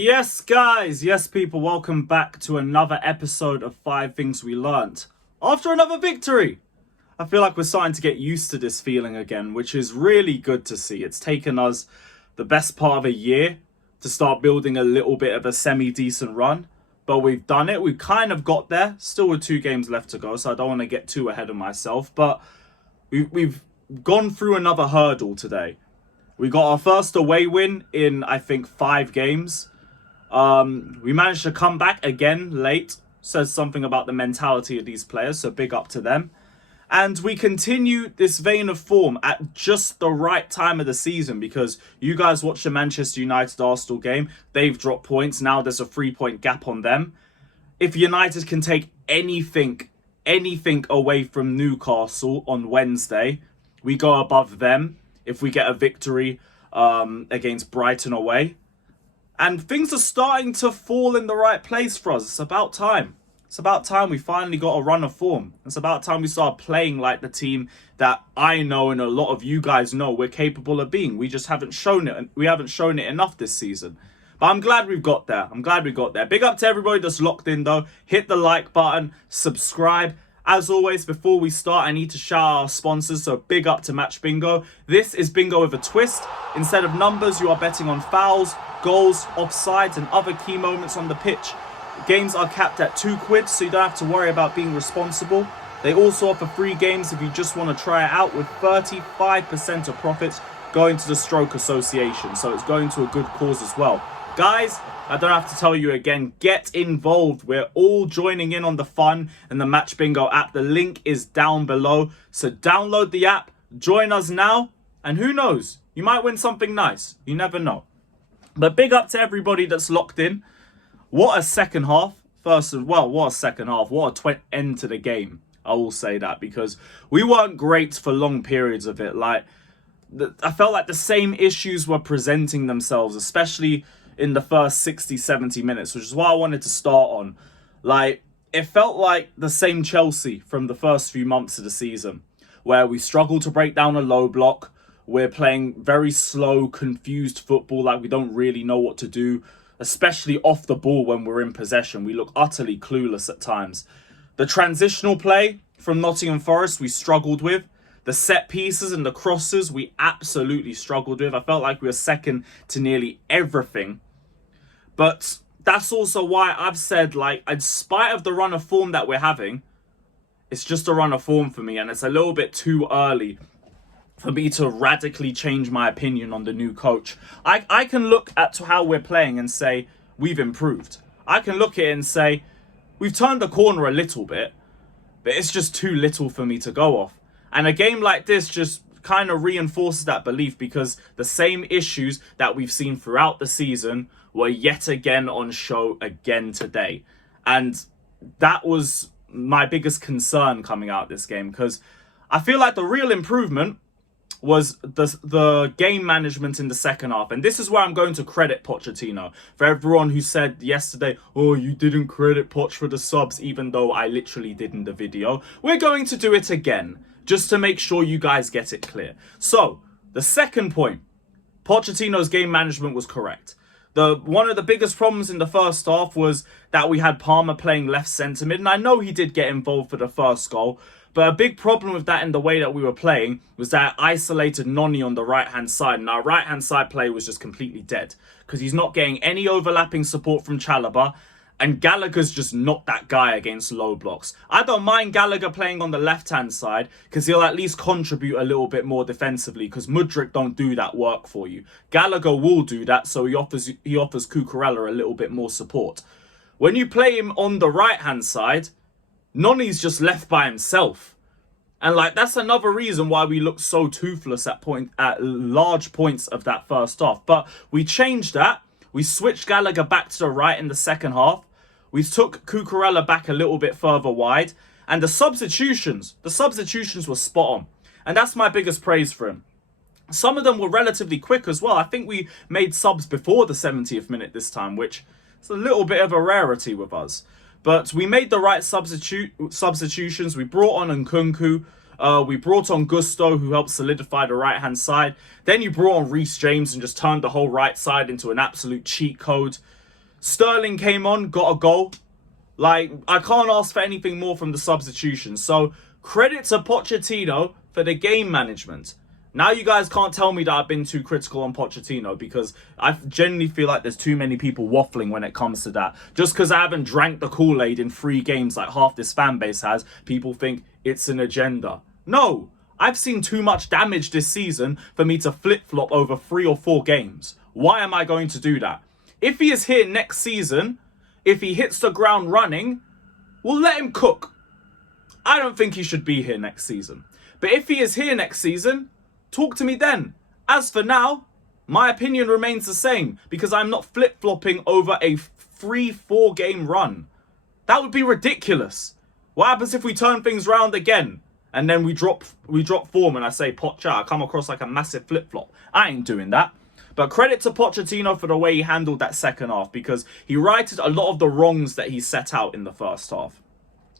Yes, guys. Yes, people. Welcome back to another episode of 5 Things We Learnt. After another victory. I feel like we're starting to get used to this feeling again, which is really good to see. It's taken us the best part of a year to start building a little bit of a semi-decent run. But we've done it. We've kind of got there. Still with 2 games left to go, so I don't want to get too ahead of myself. But we've gone through another hurdle today. We got our first away win in, I think, 5 games. We managed to come back again late. Says something about the mentality of these players, so big up to them. And we continue this vein of form at just the right time of the season, because you guys watched the Manchester United-Arsenal game. They've dropped points. Now there's a 3-point gap on them. If United can take anything away from Newcastle on Wednesday, we go above them if we get a victory against Brighton away. And things are starting to fall in the right place for us. It's about time. It's about time we finally got a run of form. It's about time we start playing like the team that I know and a lot of you guys know we're capable of being. We just haven't shown it. We haven't shown it enough this season. But I'm glad we've got there. Big up to everybody that's locked in though. Hit the like button. Subscribe. As always, before we start, I need to shout out our sponsors, so big up to Match Bingo. This is bingo with a twist. Instead of numbers, you are betting on fouls, goals, offsides, and other key moments on the pitch. Games are capped at £2, so you don't have to worry about being responsible. They also offer free games if you just want to try it out, with 35% of profits going to the Stroke Association, so it's going to a good cause as well. Guys, I don't have to tell you again, get involved. We're all joining in on the fun and the Match Bingo app. The link is down below. So download the app, join us now, and who knows? You might win something nice. You never know. But big up to everybody that's locked in. What a second half. What a second half. What a end to the game. I will say that, because we weren't great for long periods of it. I felt like the same issues were presenting themselves, especially in the first 60-70 minutes, which is what I wanted to start on. It felt like the same Chelsea from the first few months of the season, where we struggled to break down a low block. We're playing very slow, confused football, like we don't really know what to do, especially off the ball when we're in possession. We look utterly clueless at times. The transitional play from Nottingham Forest, we struggled with. The set pieces and the crosses, we absolutely struggled with. I felt like we were second to nearly everything. But that's also why I've said, in spite of the run of form that we're having, it's just a run of form for me. And it's a little bit too early for me to radically change my opinion on the new coach. I can look at how we're playing and say, we've improved. I can look at it and say, we've turned the corner a little bit, but it's just too little for me to go off. And a game like this just kind of reinforces that belief, because the same issues that we've seen throughout the season were yet again on show again today. And that was my biggest concern coming out of this game, because I feel like the real improvement was the game management in the second half. And this is where I'm going to credit Pochettino. For everyone who said yesterday, oh, you didn't credit Poch for the subs, even though I literally did in the video. We're going to do it again, just to make sure you guys get it clear. So, the second point, Pochettino's game management was correct. One of the biggest problems in the first half was that we had Palmer playing left centre mid, and I know he did get involved for the first goal, but a big problem with that in the way that we were playing was that it isolated Noni on the right-hand side, and our right-hand side play was just completely dead, because he's not getting any overlapping support from Chalobah, and Gallagher's just not that guy against low blocks. I don't mind Gallagher playing on the left-hand side, because he'll at least contribute a little bit more defensively, because Mudryk don't do that work for you. Gallagher will do that, so he offers Cucurella a little bit more support. When you play him on the right-hand side, Noni's just left by himself. And that's another reason why we looked so toothless at large points of that first half. But we changed that. We switched Gallagher back to the right in the second half. We took Cucurella back a little bit further wide. And the substitutions were spot on. And that's my biggest praise for him. Some of them were relatively quick as well. I think we made subs before the 70th minute this time, which is a little bit of a rarity with us. But we made the right substitutions. We brought on Nkunku. We brought on Gusto, who helped solidify the right-hand side. Then you brought on Reece James and just turned the whole right side into an absolute cheat code. Sterling came on, got a goal. Like, I can't ask for anything more from the substitution. So, credit to Pochettino for the game management. Now you guys can't tell me that I've been too critical on Pochettino, because I genuinely feel like there's too many people waffling when it comes to that. Just because I haven't drank the Kool-Aid in 3 games like half this fan base has, people think it's an agenda. No, I've seen too much damage this season for me to flip-flop over 3 or 4 games. Why am I going to do that? If he is here next season, if he hits the ground running, we'll let him cook. I don't think he should be here next season. But if he is here next season, talk to me then. As for now, my opinion remains the same, because I'm not flip-flopping over a 3-4 game run. That would be ridiculous. What happens if we turn things round again and then we drop form and I say, Pocha, I come across like a massive flip-flop? I ain't doing that. But credit to Pochettino for the way he handled that second half, because he righted a lot of the wrongs that he set out in the first half.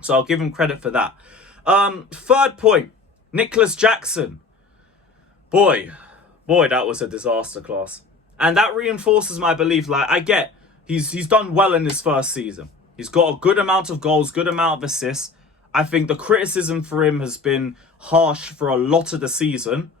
So I'll give him credit for that. Third point, Nicholas Jackson. Boy, that was a disaster class. And that reinforces my belief. Like, I get he's done well in his first season. He's got a good amount of goals, good amount of assists. I think the criticism for him has been harsh for a lot of the season.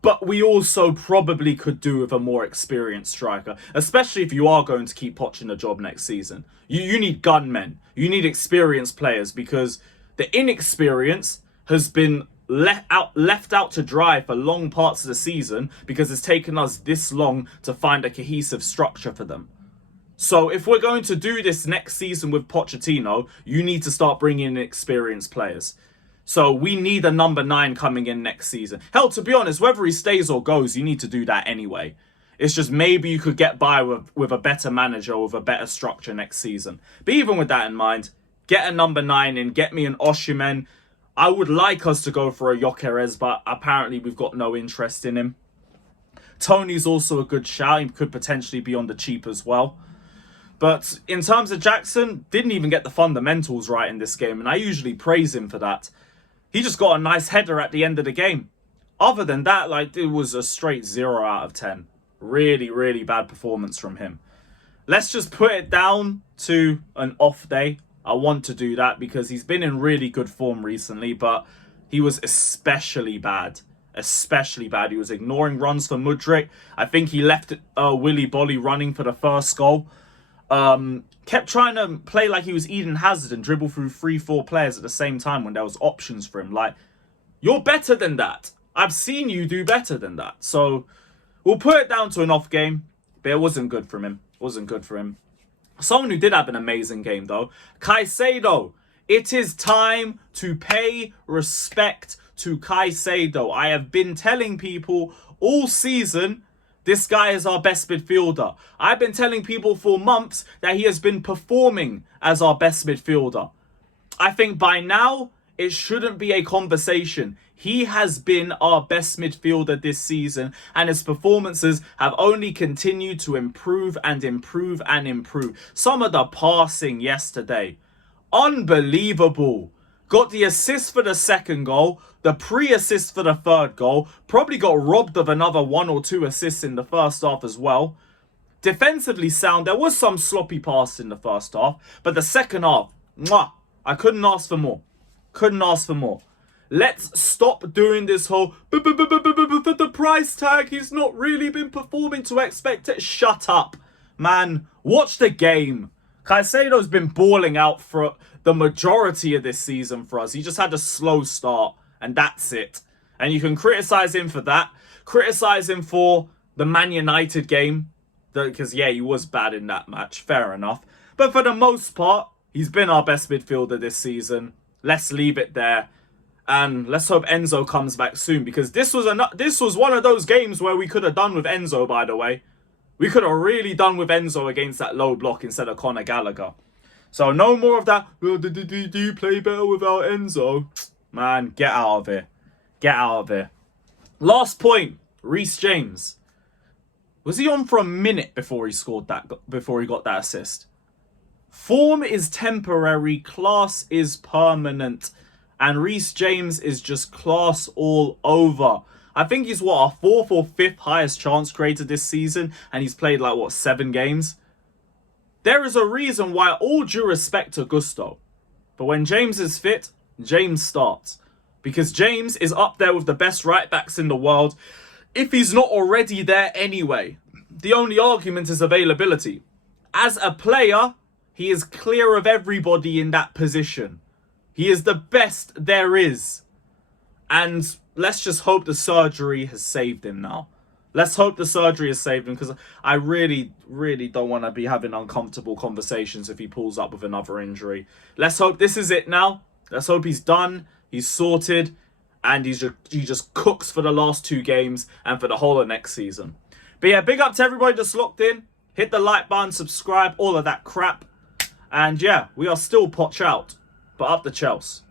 But we also probably could do with a more experienced striker, especially if you are going to keep Poch in the job next season. You need gunmen. You need experienced players, because the inexperience has been left out to dry for long parts of the season, because it's taken us this long to find a cohesive structure for them. So if we're going to do this next season with Pochettino, you need to start bringing in experienced players. So we need a number 9 coming in next season. Hell, to be honest, whether he stays or goes, you need to do that anyway. It's just maybe you could get by with a better manager, with a better structure next season. But even with that in mind, get a number 9 in, get me an Osimhen. I would like us to go for a Gyökeres, but apparently we've got no interest in him. Tony's also a good shout. He could potentially be on the cheap as well. But in terms of Jackson, didn't even get the fundamentals right in this game, and I usually praise him for that. He just got a nice header at the end of the game. Other than that, like, it was a straight 0 out of 10. Really, really bad performance from him. Let's just put it down to an off day. I want to do that because he's been in really good form recently, but he was especially bad. Especially bad. He was ignoring runs for Mudryk. I think he left Willy Bolly running for the first goal. Kept trying to play like he was Eden Hazard and dribble through 3-4 players at the same time when there was options for him. Like, you're better than that. I've seen you do better than that. So we'll put it down to an off game, but it wasn't good from him. Wasn't good for him. Someone who did have an amazing game though, Caicedo. It is time to pay respect to Caicedo. I have been telling people all season, this guy is our best midfielder. I've been telling people for months that he has been performing as our best midfielder. I think by now, it shouldn't be a conversation. He has been our best midfielder this season, and his performances have only continued to improve and improve and improve. Some of the passing yesterday, unbelievable. Got the assist for the second goal, the pre-assist for the third goal, probably got robbed of another 1 or 2 assists in the first half as well. Defensively sound, there was some sloppy pass in the first half, but the second half, I couldn't ask for more. Couldn't ask for more. Let's stop doing this whole, for the price tag, he's not really been performing to expect it. Shut up, man. Watch the game. Caicedo's been balling out for the majority of this season for us. He just had a slow start, and that's it. And you can criticize him for that. Criticize him for the Man United game, because, yeah, he was bad in that match. Fair enough. But for the most part, he's been our best midfielder this season. Let's leave it there. And let's hope Enzo comes back soon, because this was one of those games where we could have done with Enzo, by the way. We could have really done with Enzo against that low block instead of Conor Gallagher. So no more of that, well, do you play better without Enzo? Man, get out of here. Get out of here. Last point, Reece James. Was he on for a minute before he scored that? Before he got that assist? Form is temporary, class is permanent. And Reece James is just class all over. I think he's, our 4th or 5th highest chance creator this season. And he's played, 7 games? There is a reason why, all due respect to Gusto, but when James is fit, James starts. Because James is up there with the best right backs in the world, if he's not already there anyway. The only argument is availability. As a player, he is clear of everybody in that position. He is the best there is. And let's just hope the surgery has saved him now. Let's hope the surgery has saved him, because I really, really don't want to be having uncomfortable conversations if he pulls up with another injury. Let's hope this is it now. Let's hope he's done, he's sorted, and he just cooks for the last 2 games and for the whole of next season. But yeah, big up to everybody that's locked in. Hit the like button, subscribe, all of that crap. And yeah, we are still Poch out, but up the Chelsea.